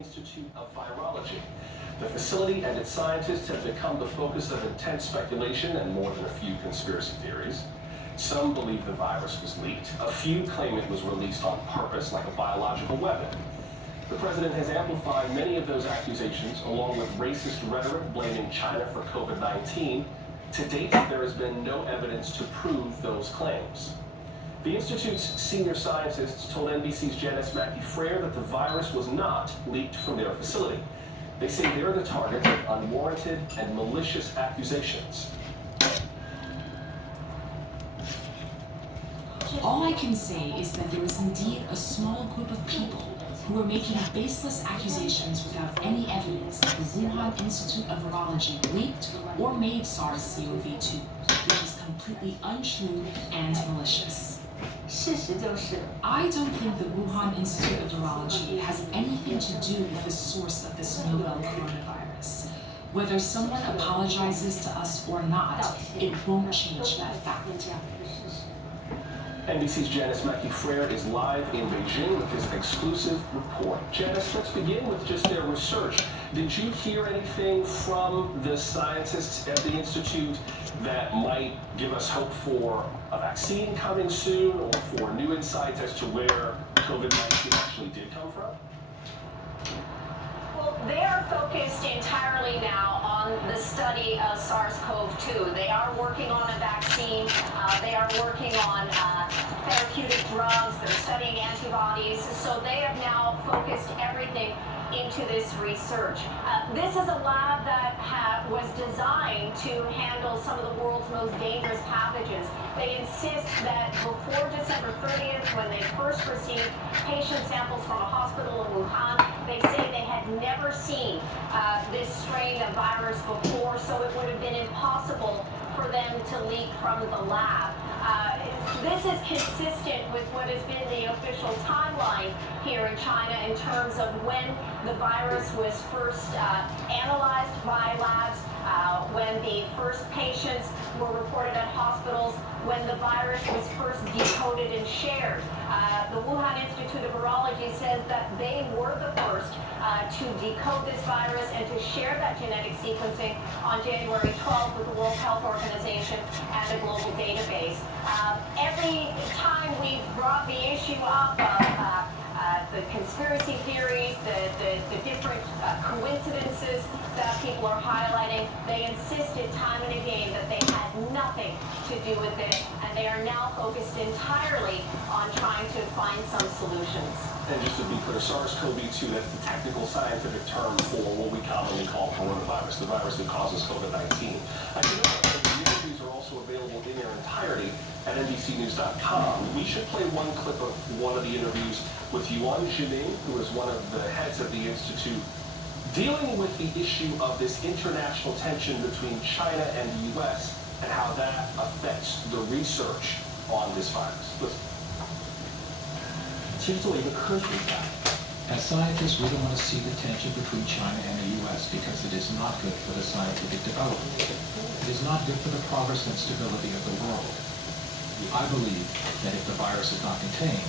Institute of Virology. The facility and its scientists have become the focus of intense speculation and more than a few conspiracy theories. Some believe the virus was leaked. A few claim it was released on purpose, like a biological weapon. The president has amplified many of those accusations, along with racist rhetoric blaming China for COVID-19. To date, there has been no evidence to prove those claims. The Institute's senior scientists told NBC's Janice Mackey-Frayer that the virus was not leaked from their facility. They say they're the target of unwarranted and malicious accusations. All I can say is that there is indeed a small group of people who are making baseless accusations without any evidence that the Wuhan Institute of Virology leaked or made SARS-CoV-2, which is completely untrue and malicious. I don't think the Wuhan Institute of Virology has anything to do with the source of this novel coronavirus. Whether someone apologizes to us or not, it won't change that fact. NBC's Janice Mackey-Frayer is live in Beijing with this exclusive report. Janice, let's begin with just their research. Did you hear anything from the scientists at the Institute that might give us hope for a vaccine coming soon or for new insights as to where COVID-19 actually did come from? Well, they are focused entirely now on the study of SARS-CoV-2. They are working on a vaccine. They are working on therapeutic drugs. They're studying antibodies. So they have now focused everything into this research. This is a lab that was designed to handle some of the world's most dangerous pathogens. They insist that before December 30th, when they first received patient samples from a hospital in Wuhan, they say they had never seen this strain of virus before, so it would have been impossible for them to leak from the lab. This is consistent with what has been the official timeline here in China in terms of when the virus was first analyzed by labs, when the first patients were reported at hospitals, when the virus was first decoded and shared. The Wuhan Institute of Virology says that they were the first to decode this virus and to share that genetic sequencing on January 12th with the World Health Organization and the global database. Every time we brought the issue up of the conspiracy theories, the different coincidences that people are highlighting, they insisted time and again that they had nothing to do with it, and they are now focused entirely on trying to find some solutions. And just to be clear, SARS-CoV-2, that's the technical scientific term for what we commonly call coronavirus, the virus that causes COVID-19. I do know that the interviews are also available in their entirety at NBCnews.com. We should play one clip of one of the interviews with Yuan Zhiming, who is one of the heads of the Institute, dealing with the issue of this international tension between China and the U.S. and how that affects the research on this virus. Listen. 其实作为一个科学家 as scientists, we don't want to see the tension between China and the U.S. because it is not good for the scientific development. It is not good for the progress and stability of the world. I believe that if the virus is not contained,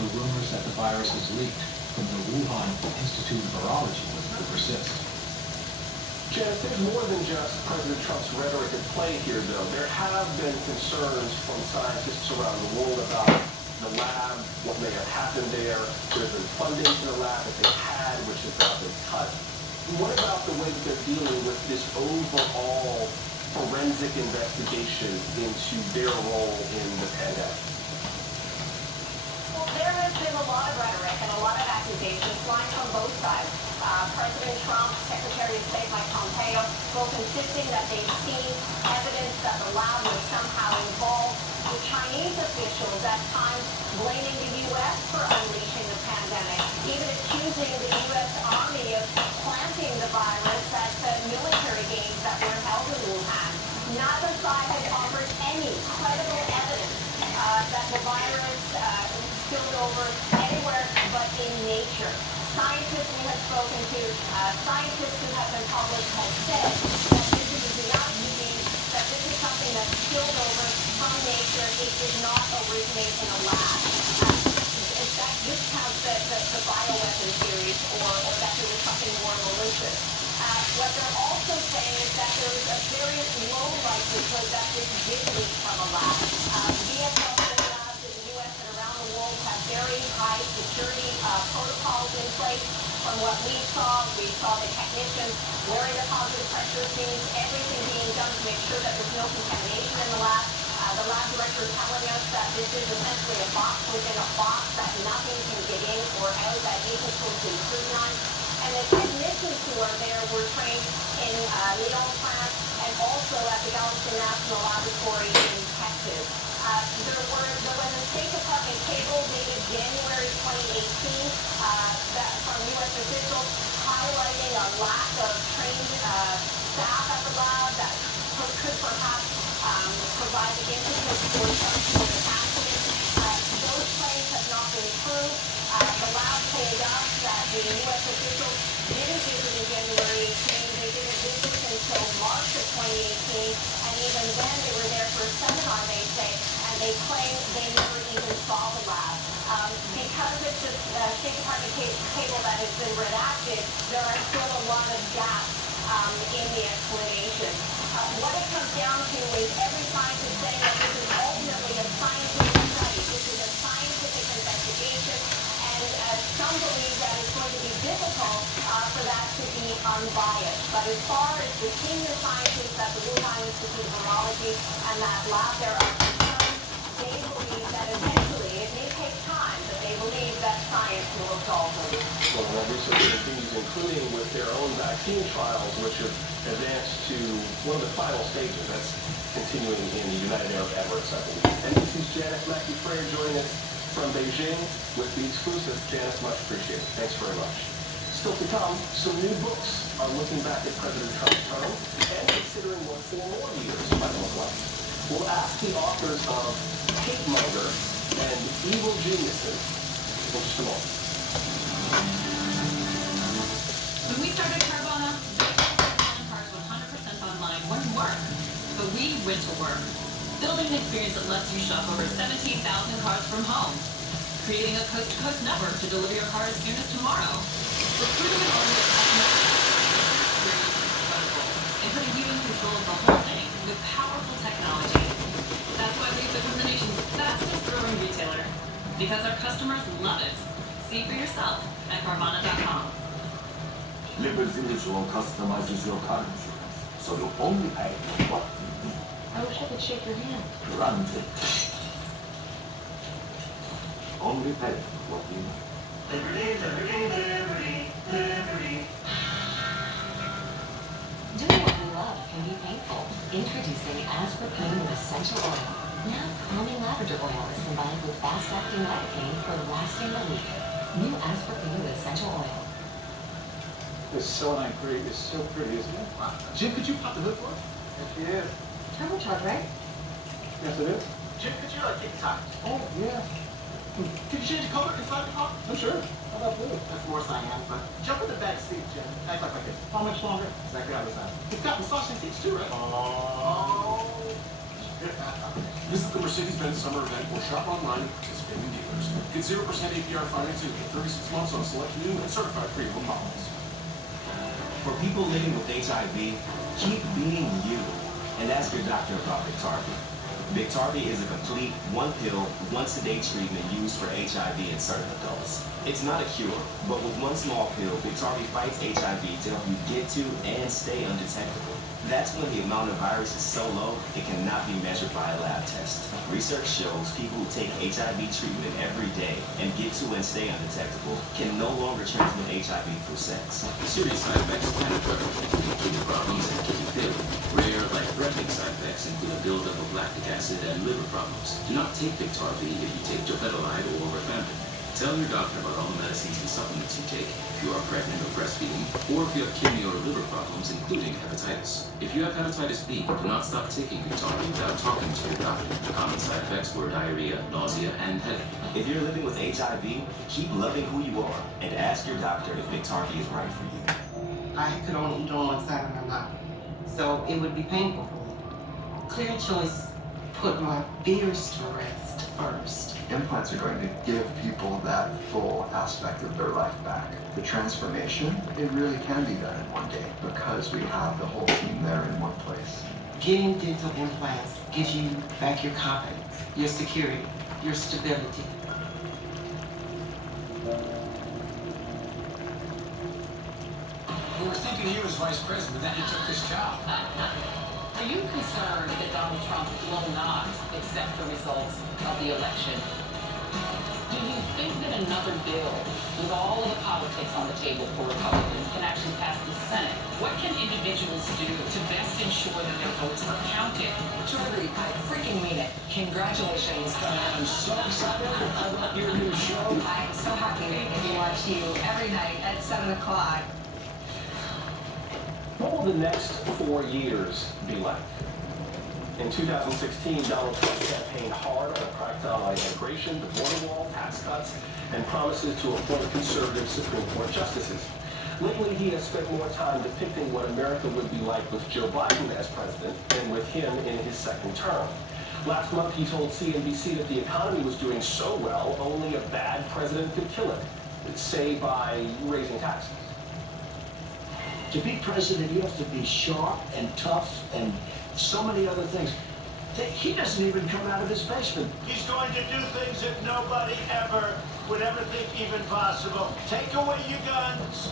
the rumors that the virus is leaked from the Wuhan Institute of Virology will persist. Janice, there's more than just President Trump's rhetoric at play here, though. There have been concerns from scientists around the world about the lab, what may have happened there. There's been funding to the lab that they had, which has now been cut. What about the way that they're dealing with this overall forensic investigation into their role in the pandemic? Well, there has been a lot of rhetoric and a lot of accusations flying from both sides. President Trump, Secretary of State Mike Pompeo, both insisting that they've seen evidence that the lab was somehow involved. The Chinese officials at times blaming the U.S. for unleashing the pandemic, even accusing the U.S. Army of planting the virus at the military games that were held in Wuhan. Neither side has offered any credible evidence that the virus spilled over anywhere but in nature. Scientists we have spoken to, scientists who have been published have said that this is not unique, that this is something that spilled over from nature. It did not originate in a lab. that discounts the bioweapon theories or that there was something more malicious. What they're also saying is that there is a very low likelihood that this did leak from a lab. BSL labs in the U.S. and around the world have very high security protocols in place. From what we saw the technicians wearing the positive pressure suits, everything being done to make sure that there's no contamination in the lab. The lab director is telling us that this is essentially a box within a box, that nothing can get in or out, that isn't supposed to be scrutinized. And the technicians who are there were trained in Lyon, France, and also at the Galveston National Laboratory in Texas. There was a State Department cable dated January 2018 from U.S. officials highlighting a lack of trained staff at the lab that could perhaps provide the impetus for subsequent accidents. Those claims have not been proved. The lab told us that the U.S. officials didn't visit in January 18. They didn't visit until March of 2018, and even then they were there for a seminar, they say, and they claim they never even saw the lab. Because it's a State Department cable that has been redacted, there are still a lot of gaps in the explanation. What it comes down to is every scientist saying that this is ultimately a scientific study. This is a scientific investigation, and some believe that it's going to be difficult for that to be unbiased. But as far as the senior scientists at the Wuhan Institute of Virology and that lab there are concerned, they believe that eventually, it may take time, but they believe that science will absolve them. Well, that research continues, including with their own vaccine trials, which have advanced to one of the final stages. That's continuing in the United Arab Emirates, I believe. NBC's Janice Mackey-Frayer joining us from Beijing with the exclusive. Janice, much appreciated. Thanks very much. Still to come, some new books are looking back at President Trump's term and considering what 4 more years might look like. We'll ask the authors of Hate Monger and Evil Geniuses in just a moment. When we started Carvana, selling cars 100% online wouldn't work. But we went to work, building an experience that lets you shop over 17,000 cars from home, creating a coast-to-coast network to deliver your car as soon as tomorrow, recruiting an owner that experience is incredible, and putting you in control of the whole thing with powerful technology. That's why we've become the nation's fastest growing retailer, because our customers love it. See for yourself at Carvana.com. Liberty Mutual customizes your car insurance, so you only pay what you need. I wish I could shake your hand. Granted. Only pay what you need. Liberty, liberty, liberty, liberty. Doing what we love can be painful. Introducing Aspartame with essential oil. Now, calming lavender oil is combined with fast-acting lidocaine for lasting relief. New Aspartame with essential oil. This selenite grate is so pretty, isn't it? Jim, could you pop the hood for us? Yes, it is. Turbocharged, right? Yes, it is. Jim, could you kick the tires? Oh, yeah. Could you change the color inside the car? Oh, sure. How about blue? That's more cyan, but jump in the back seat, Jim. Act like this. How much longer? Exactly how it's at. It's got massaging seats too, right? Oh. Visit the Mercedes-Benz summer event or shop online at participating dealers. Get 0% APR financing for 36 months on select new and certified pre-owned models. For people living with HIV, keep being you and ask your doctor about Biktarvy. Biktarvy is a complete one-pill, once-a-day treatment used for HIV in certain adults. It's not a cure, but with one small pill, Biktarvy fights HIV to help you get to and stay undetectable. That's when the amount of virus is so low, it cannot be measured by a lab test. Research shows people who take HIV treatment every day and get to and stay undetectable can no longer transmit HIV through sex. Serious side effects can occur, including kidney problems and kidney failure. Rare, life-threatening side effects include a buildup of lactic acid and liver problems. Do not take Biktarvy if you take dofetilide or rifampin. Tell your doctor about all the medicines and supplements you take if you are pregnant or breastfeeding, or if you have kidney or liver problems, including hepatitis. If you have hepatitis B, do not stop taking Biktarvy without talking to your doctor. Common side effects were diarrhea, nausea, and headache. If you're living with HIV, keep loving who you are and ask your doctor if Biktarvy is right for you. I could only eat on one side of my mouth, so it would be painful for me. Clear Choice put my fears to rest. breast first. Implants are going to give people that full aspect of their life back. The transformation, it really can be done in one day because we have the whole team there in one place. Getting dental implants gives you back your confidence, your security, your stability. We were thinking you as vice president, then you took this job. Are you concerned that Donald Trump will not accept the results of the election? Do you think that another bill with all of the politics on the table for Republicans can actually pass the Senate? What can individuals do to best ensure that their votes are counted? Truly, I freaking mean it. Congratulations. I'm so excited. I love your new show. I'm so happy to get to watch you every night at 7 o'clock. What will the next 4 years be like? In 2016, Donald Trump campaigned hard on a crackdown on immigration, the border wall, tax cuts, and promises to appoint conservative Supreme Court justices. Lately, he has spent more time depicting what America would be like with Joe Biden as president than with him in his second term. Last month, he told CNBC that the economy was doing so well, only a bad president could kill it, say by raising taxes. To be president, you have to be sharp and tough and so many other things. He doesn't even come out of his basement. He's going to do things that nobody ever would ever think even possible. Take away your guns,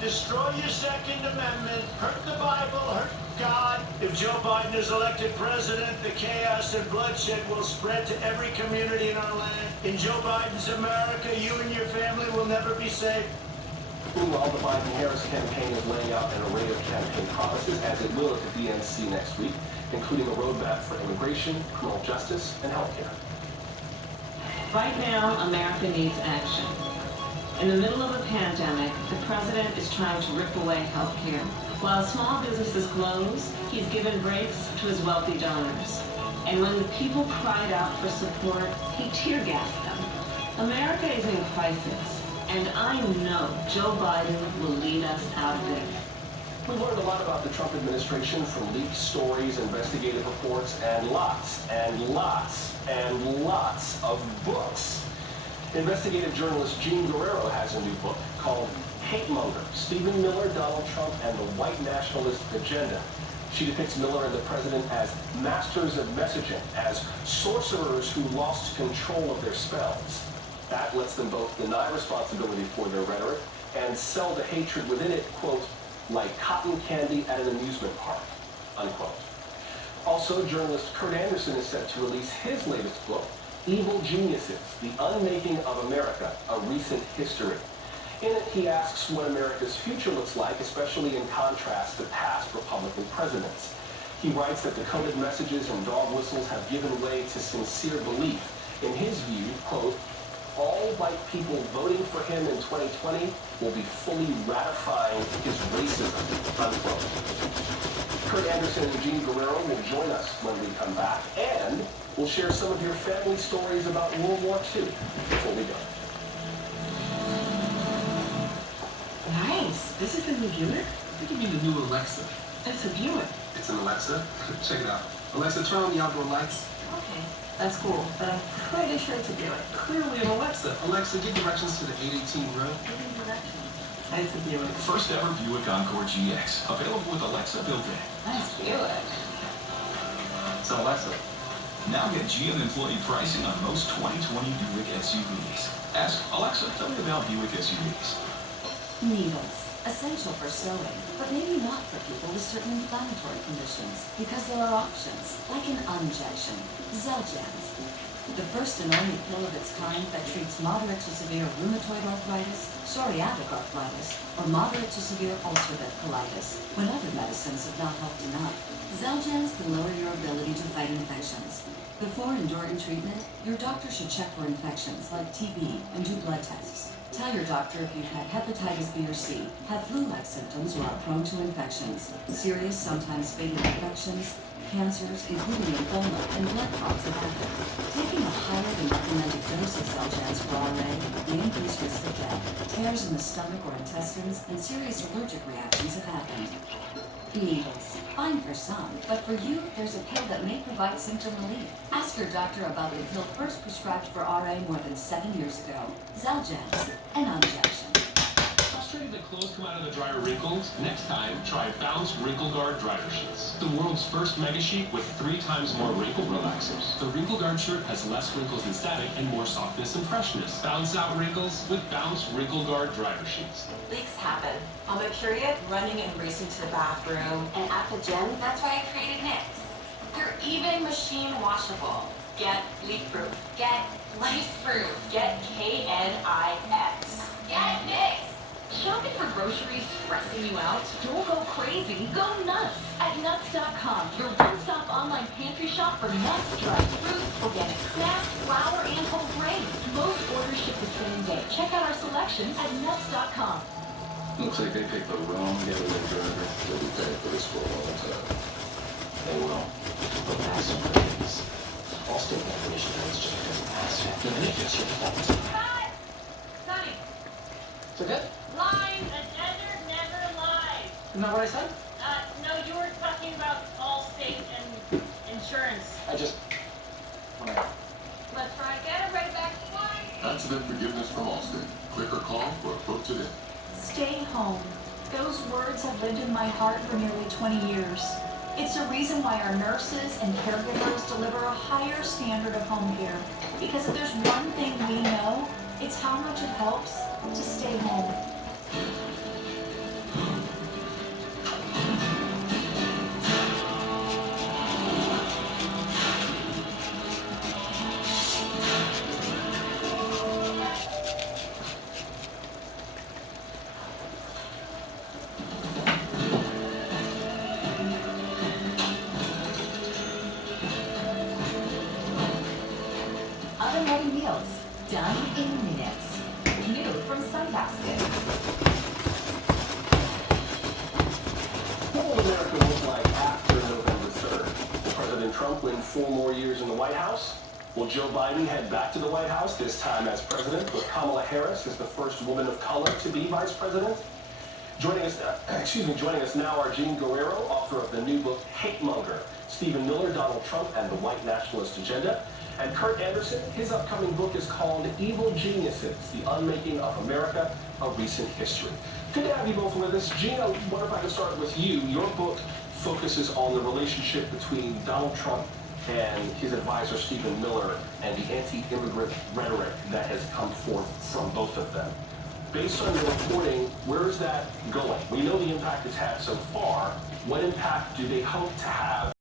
destroy your Second Amendment, hurt the Bible, hurt God. If Joe Biden is elected president, the chaos and bloodshed will spread to every community in our land. In Joe Biden's America, you and your family will never be safe. Meanwhile, the Biden-Harris campaign is laying out an array of campaign promises, as it will at the DNC next week, including a roadmap for immigration, criminal justice, and health care. Right now, America needs action. In the middle of a pandemic, the president is trying to rip away health care. While small businesses close, he's given breaks to his wealthy donors. And when the people cried out for support, he tear-gassed them. America is in crisis. And I know Joe Biden will lead us out of it. We've learned a lot about the Trump administration from leaked stories, investigative reports, and lots of books. Investigative journalist Jean Guerrero has a new book called Hate Monger, Stephen Miller, Donald Trump, and the White Nationalist Agenda. She depicts Miller and the president as masters of messaging, as sorcerers who lost control of their spells. That lets them both deny responsibility for their rhetoric and sell the hatred within it, quote, like cotton candy at an amusement park, unquote. Also, journalist Kurt Anderson is set to release his latest book, Evil Geniuses, The Unmaking of America, A Recent History. In it, he asks what America's future looks like, especially in contrast to past Republican presidents. He writes that the coded messages and dog whistles have given way to sincere belief. In his view, quote, all white people voting for him in 2020 will be fully ratifying his racism, unquote. Kurt Anderson and Jean Guerrero will join us when we come back, and we'll share some of your family stories about World War II before we go. Nice. This is the new Buick? What do you mean the new Alexa? It's a Buick. It's an Alexa? Check it out. Alexa, turn on the outdoor lights. Okay. That's cool, but I'm pretty sure it's a Buick. Clearly an Alexa. Alexa, give directions to the 818 road. It's a Buick. First ever Buick Encore GX. Available with Alexa built in. Nice Buick. So Alexa, now get GM employee pricing on most 2020 Buick SUVs. Ask Alexa, tell me about Buick SUVs. Needles. Essential for sewing, but maybe not for people with certain inflammatory conditions, because there are options, like an injection, Xeljanz. The first and only pill of its kind that treats moderate to severe rheumatoid arthritis, psoriatic arthritis, or moderate to severe ulcerative colitis, when other medicines have not helped enough. Xeljanz can lower your ability to fight infections. Before enduring treatment, your doctor should check for infections like TB and do blood tests. Tell your doctor if you've had hepatitis B or C, have flu-like symptoms, or are prone to infections. Serious, sometimes fatal infections, cancers, including lymphoma and blood clots, have happened. Taking a higher than recommended dose of Xeljanz for RA may increase risk of death. Tears in the stomach or intestines and serious allergic reactions have happened. Needles. Fine for some, but for you, there's a pill that may provide symptom relief. Ask your doctor about the pill first prescribed for RA more than 7 years ago. Xeljanz, an injection. Frustrated that clothes come out of the dryer wrinkled? Next time, try Bounce Wrinkle Guard Dryer Sheets. The world's first mega sheet with 3 times more wrinkle relaxers. The Wrinkle Guard shirt has less wrinkles than static and more softness and freshness. Bounce out wrinkles with Bounce Wrinkle Guard Dryer Sheets. Leaks happen. On my period, running and racing to the bathroom. And at the gym, that's why I created Nix. They're even machine washable. Get leak-proof. Get life-proof. Get KNIX. Get Nix. Shopping for groceries stressing you out? Don't go crazy. Go nuts at nuts.com, your one-stop online pantry shop for nuts, dried fruits, organic snacks, flour, and whole grains. Most orders ship the same day. Check out our selections at nuts.com. Looks like they picked the wrong getaway driver. They'll be paying for this for a long time. They will. But that's some things. All state definition is just because it passes. The minute you ship it, Cut! Sonny, So good? lying, a gender never lies. Isn't that what I said? No, you were talking about Allstate and insurance. I just... Whatever. Let's try again. Right back to line. Accident forgiveness from Allstate. Click or call for a quote today. Stay home. Those words have lived in my heart for nearly 20 years. It's a reason why our nurses and caregivers deliver a higher standard of home care. Because if there's one thing we know, it's how much it helps to stay home. Oven-ready meals, done in minutes. New from Sunbasket. What will America look like after November 3rd? Will President Trump win 4 more years in the White House? Will Joe Biden head back to the White House, this time as president, with Kamala Harris as the first woman of color to be vice president? Joining us now are Jean Guerrero, author of the new book Hate Monger, Stephen Miller, Donald Trump, and the White Nationalist Agenda, and Kurt Anderson. His upcoming book is called Evil Geniuses, The Unmaking of America, A Recent History. Good to have you both with us. Jean, I wonder if I can start with you. Your book focuses on the relationship between Donald Trump and his advisor, Stephen Miller, and the anti-immigrant rhetoric that has come forth from both of them. Based on your reporting, where is that going? We know the impact it's had so far. What impact do they hope to have